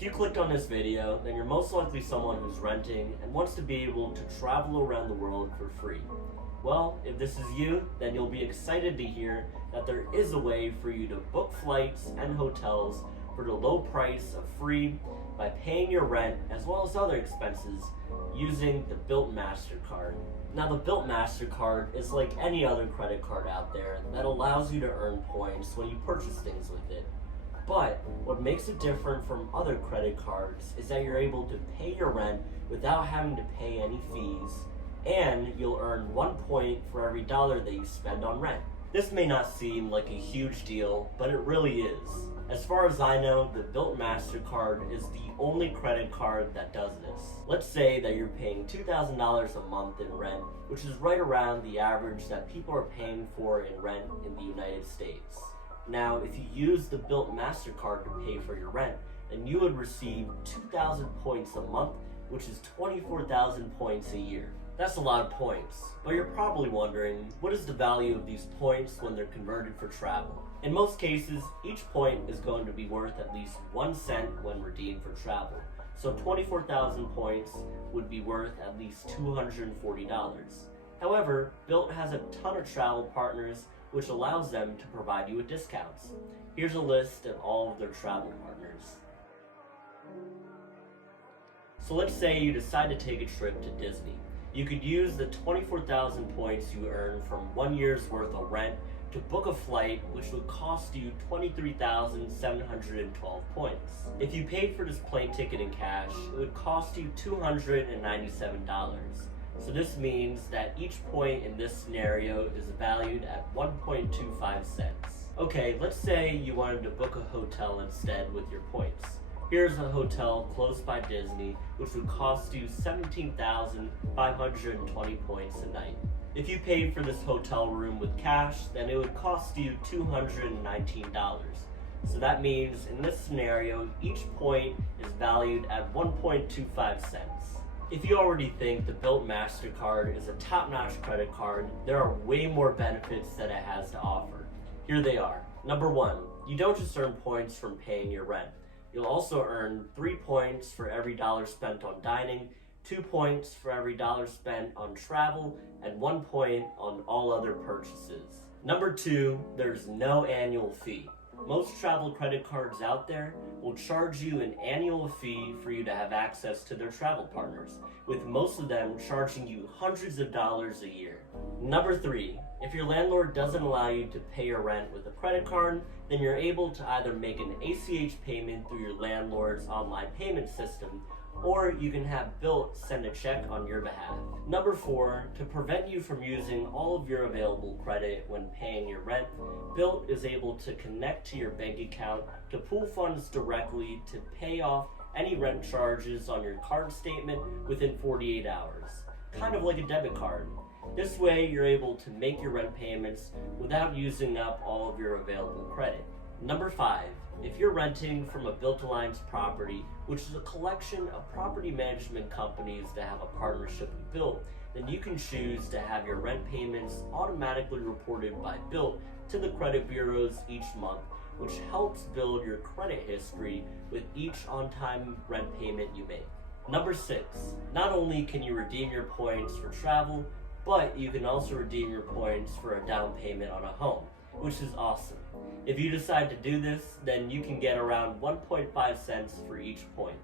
If you clicked on this video, then you're most likely someone who's renting and wants to be able to travel around the world for free. Well, if this is you, then you'll be excited to hear that there is a way for you to book flights and hotels for the low price of free by paying your rent as well as other expenses using the Bilt Mastercard. Now, the Bilt Mastercard is like any other credit card out there that allows you to earn points when you purchase things with it. But what makes it different from other credit cards is that you're able to pay your rent without having to pay any fees, and you'll earn 1 point for every dollar that you spend on rent. This may not seem like a huge deal, but it really is. As far as I know, the Bilt Mastercard is the only credit card that does this. Let's say that you're paying $2,000 a month in rent, which is right around the average that people are paying for in rent in the United States. Now, if you use the Bilt Mastercard to pay for your rent, then you would receive 2,000 points a month, which is 24,000 points a year. That's a lot of points, but you're probably wondering, what is the value of these points when they're converted for travel? In most cases, each point is going to be worth at least 1 cent when redeemed for travel. So 24,000 points would be worth at least $240. However, Bilt has a ton of travel partners, which allows them to provide you with discounts. Here's a list of all of their travel partners. So let's say you decide to take a trip to Disney. You could use the 24,000 points you earn from 1 year's worth of rent to book a flight, which would cost you 23,712 points. If you paid for this plane ticket in cash, it would cost you $297. So this means that each point in this scenario is valued at 1.25 cents. Okay, let's say you wanted to book a hotel instead with your points. Here's a hotel close by Disney, which would cost you 17,520 points a night. If you paid for this hotel room with cash, then it would cost you $219. So that means in this scenario, each point is valued at 1.25 cents. If you already think the Bilt Mastercard is a top-notch credit card, there are way more benefits that it has to offer. Here they are. Number 1, you don't just earn points from paying your rent. You'll also earn 3 points for every dollar spent on dining, 2 points for every dollar spent on travel, and 1 point on all other purchases. Number 2, there's no annual fee. Most travel credit cards out there will charge you an annual fee for you to have access to their travel partners, with most of them charging you hundreds of dollars a year. Number 3, if your landlord doesn't allow you to pay your rent with a credit card, then you're able to either make an ACH payment through your landlord's online payment system, or you can have Bilt send a check on your behalf. Number 4, to prevent you from using all of your available credit when paying your rent, Bilt is able to connect to your bank account to pool funds directly to pay off any rent charges on your card statement within 48 hours, kind of like a debit card. This way, you're able to make your rent payments without using up all of your available credit. Number 5, if you're renting from a Bilt Alliance property, which is a collection of property management companies that have a partnership with Bilt, then you can choose to have your rent payments automatically reported by Bilt to the credit bureaus each month, which helps build your credit history with each on-time rent payment you make. Number 6, not only can you redeem your points for travel, but you can also redeem your points for a down payment on a home, which is awesome. If you decide to do this, then you can get around 1.5 cents for each point.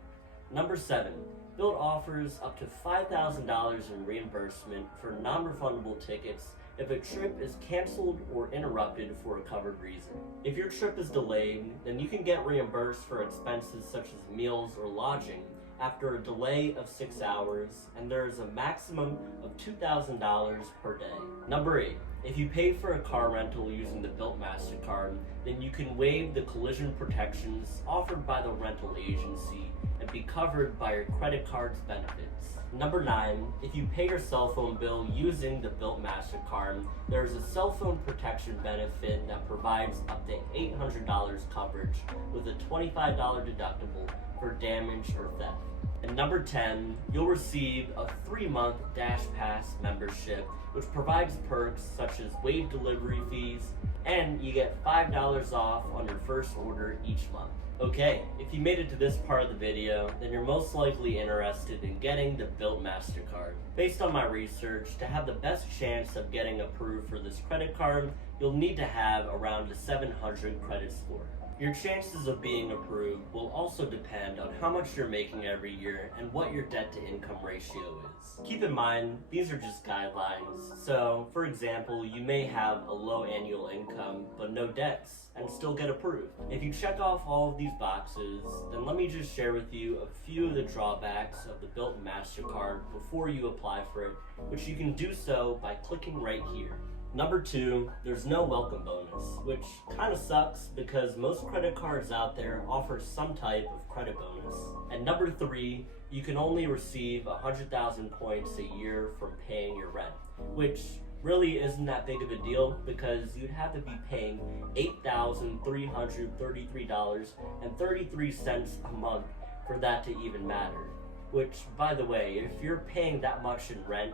Number 7, Bilt offers up to $5,000 in reimbursement for non-refundable tickets if a trip is canceled or interrupted for a covered reason. If your trip is delayed, then you can get reimbursed for expenses such as meals or lodging after a delay of 6 hours, and there is a maximum of $2,000 per day. Number 8, if you pay for a car rental using the Bilt Mastercard, then you can waive the collision protections offered by the rental agency and be covered by your credit card's benefits. Number 9, if you pay your cell phone bill using the Bilt Mastercard, there is a cell phone protection benefit that provides up to $800 coverage with a $25 deductible for damage or theft. And number 10, you'll receive a 3-month Dash Pass membership, which provides perks such as waived delivery fees, and you get $5 off on your first order each month. Okay, if you made it to this part of the video, then you're most likely interested in getting the Bilt Mastercard. Based on my research, to have the best chance of getting approved for this credit card, you'll need to have around a 700 credit score. Your chances of being approved will also depend on how much you're making every year and what your debt to income ratio is. Keep in mind, these are just guidelines. So, for example, you may have a low annual income but no debts and still get approved. If you check off all of these boxes, then let me just share with you a few of the drawbacks of the Bilt Mastercard before you apply for it, which you can do so by clicking right here. Number 2, there's no welcome bonus, which kind of sucks because most credit cards out there offer some type of credit bonus. And number 3, you can only receive 100,000 points a year from paying your rent, which really isn't that big of a deal because you'd have to be paying $8,333.33 a month for that to even matter. Which, by the way, if you're paying that much in rent,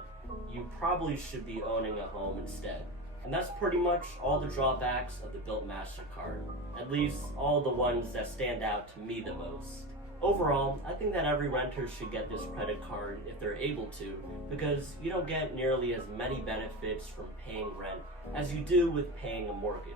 you probably should be owning a home instead. And that's pretty much all the drawbacks of the Bilt Mastercard, at least all the ones that stand out to me the most. Overall, I think that every renter should get this credit card if they're able to, because you don't get nearly as many benefits from paying rent as you do with paying a mortgage.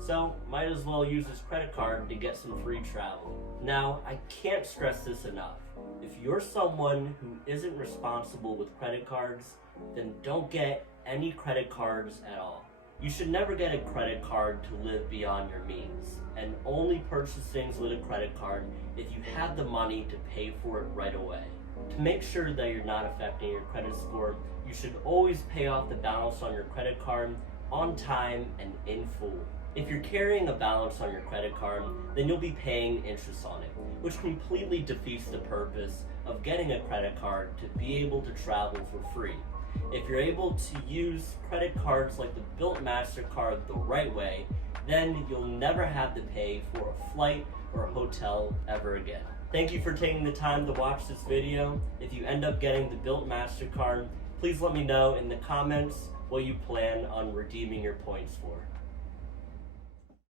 So, might as well use this credit card to get some free travel. Now, I can't stress this enough. If you're someone who isn't responsible with credit cards, then don't get any credit cards at all. You should never get a credit card to live beyond your means, and only purchase things with a credit card if you have the money to pay for it right away. To make sure that you're not affecting your credit score, you should always pay off the balance on your credit card on time and in full. If you're carrying a balance on your credit card, then you'll be paying interest on it, which completely defeats the purpose of getting a credit card to be able to travel for free. If you're able to use credit cards like the Bilt Mastercard the right way, then you'll never have to pay for a flight or a hotel ever again. Thank you for taking the time to watch this video. If you end up getting the Bilt Mastercard, please let me know in the comments what you plan on redeeming your points for.